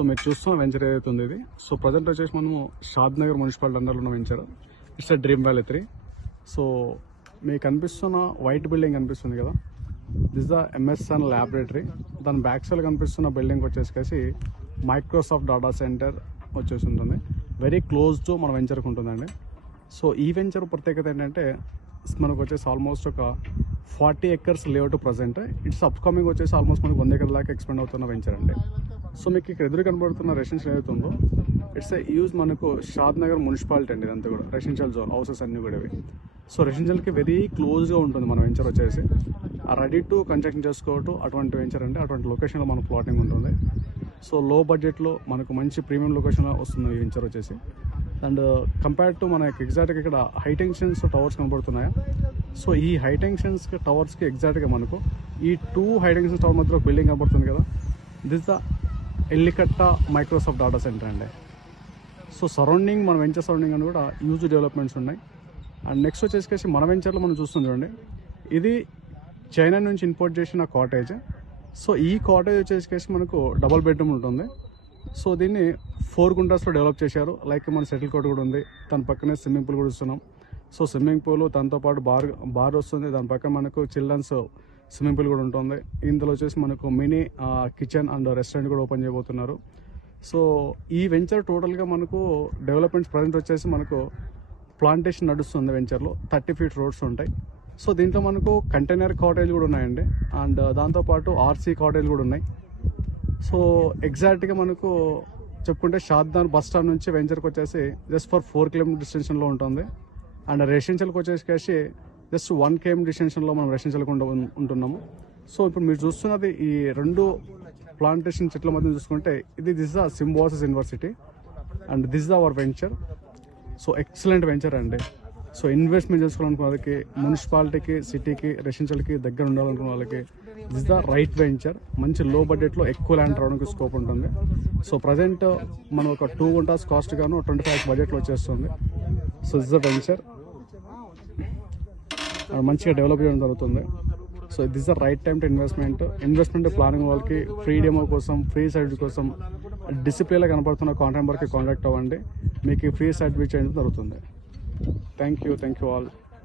So మీరు చూస్తున్న venture ఏదైతే ఉంది ఇది. సో ప్రజెంట్ వచ్చేసి మనము షాద్ నగర్ మున్సిపాలిటీ అండర్లో ఉన్న venture. It's dream valley 3. So మీకు కనిపిస్తున్న వైట్ బిల్డింగ్ కనిపిస్తుంది కదా, దిస్ ద MSN ల్యాబొరేటరీ. దాని బ్యాక్ సైడ్ కనిపిస్తున్న బిల్డింగ్ వచ్చేసి మైక్రోసాఫ్ట్ డేటా సెంటర్ వచ్చేసి ఉంటుంది. వెరీ క్లోజ్ టు మన వెంచర్కి ఉంటుందండి. సో ఈ వెంచర్ ప్రత్యేకత ఏంటంటే మనకు వచ్చేసి ఆల్మోస్ట్ ఒక 40 acres layout present. It's upcoming వచ్చేసి ఆల్మోస్ట్ మనకు 100 acres దాకా ఎక్స్పెండ్ అవుతున్న వెంచర్ అండి. సో మీకు ఇక్కడ ఎదురు కనబడుతున్న రెసిడెన్షియల్ ఏదైతే ఉందో ఇట్స్ యూజ్ మనకు షాద్ నగర్ మున్సిపాలిటీ అండి. ఇదంతా కూడా రెసిడెన్షియల్ జోన్, హౌసెస్ అన్నీ కూడా ఇవి. సో రెసిడెన్షియల్కి వెరీ క్లోజ్గా ఉంటుంది మన వెంచర్ వచ్చేసి. రెడీ టు కన్స్ట్రక్షన్ చేసుకోవటం అటువంటి వెంచర్ అంటే అటువంటి లొకేషన్లో మన ప్లాటింగ్ ఉంటుంది. సో లో బడ్జెట్లో మనకు మంచి ప్రీమియం లొకేషన్లో వస్తుంది ఈ వెంచర్ వచ్చేసి. అండ్ కంపేర్ టు మనకి ఎగ్జాక్ట్గా ఇక్కడ హైటెన్షన్స్ టవర్స్ కనబడుతున్నాయా. సో ఈ హైటెన్షన్స్ టవర్స్కి ఎగ్జాక్ట్గా మనకు ఈ 2 హైటెన్షన్స్ టవర్ మధ్యలో బిల్డింగ్ కనబడుతుంది కదా, this the Ellikatta Microsoft data center అండి. సో సరౌండింగ్ మన వెంచర్ సరౌండింగ్ అని కూడా యూజ్ డెవలప్మెంట్స్ ఉన్నాయి. అండ్ నెక్స్ట్ వచ్చేసి మన వెంచర్లో మనం చూస్తుంది చూడండి, ఇది చైనా నుంచి ఇంపోర్ట్ చేసిన కాటేజ్. సో ఈ కాటేజ్ వచ్చేసి మనకు డబుల్ బెడ్రూమ్ ఉంటుంది. సో దీన్ని 4 గుంటాస్లో డెవలప్ చేశారు. లైక్ మన సెటిల్ కోట్ కూడా ఉంది, దాని పక్కనే స్విమ్మింగ్ పూల్ కూడా ఇస్తున్నాం. సో స్విమ్మింగ్ పూల్ దాంతోపాటు బార్ వస్తుంది, దాని పక్కన మనకు చిల్డ్రన్స్ స్విమ్మింగ్ పూల్ కూడా ఉంటుంది. ఇందులో వచ్చేసి మనకు మినీ కిచెన్ అండ్ రెస్టారెంట్ కూడా ఓపెన్ చేయబోతున్నారు. సో ఈ వెంచర్ టోటల్గా మనకు డెవలప్మెంట్స్ ప్రజెంట్ వచ్చేసి మనకు ప్లాంటేషన్ నడుస్తుంది వెంచర్లో. 30 feet రోడ్స్ ఉంటాయి. సో దీంట్లో మనకు కంటైనర్ కాటేజ్ కూడా ఉన్నాయండి, అండ్ దాంతోపాటు RC కాటేజ్ కూడా ఉన్నాయి. సో ఎగ్జాక్ట్గా మనకు చెప్పుకుంటే షాద్నగర్ బస్ స్టాండ్ నుంచి వెంచర్కి వచ్చేసి జస్ట్ ఫర్ 4 km డిస్టెన్షన్లో ఉంటుంది. అండ్ రెసిడెన్షియల్కి వచ్చేసి జస్ట్ 1 km డిస్టెన్షన్లో మనం రెసిడెన్షియల్కి ఉంటున్నాము. సో ఇప్పుడు మీరు చూస్తున్నది ఈ 2 ప్లాంటేషన్ చెట్ల మధ్య చూసుకుంటే this the Symbiosis university and this the our venture. So excellent venture అండి. సో ఇన్వెస్ట్మెంట్ చేసుకోవాలనుకున్న వాళ్ళకి, మున్సిపాలిటీకి, సిటీకి, రెసిడెన్షియల్కి దగ్గర ఉండాలనుకున్న వాళ్ళకి దిస్ ద రైట్ వెంచర్. మంచి లో బడ్జెట్లో ఎక్కువ ల్యాండ్ రావడానికి స్కోప్ ఉంటుంది. సో ప్రజెంట్ మనం ఒక 2 గుంటాస్ కాస్ట్ గాను 25 lakhs బడ్జెట్లో వచ్చేస్తుంది. సో దిస్ ద వెంచర్ మంచిగా డెవలప్ చేయడం జరుగుతుంది. So this the right time to investment planning వాళ్ళకి, ఫ్రీ డెమో కోసం, ఫ్రీ సైట్ కోసం డిసిప్లేలో కనపడుతున్న కాంటాక్ట్ నెంబర్కి కాంటాక్ట్ అవ్వండి. మీకు ఫ్రీ సైట్ చేయడం జరుగుతుంది. Thank you all.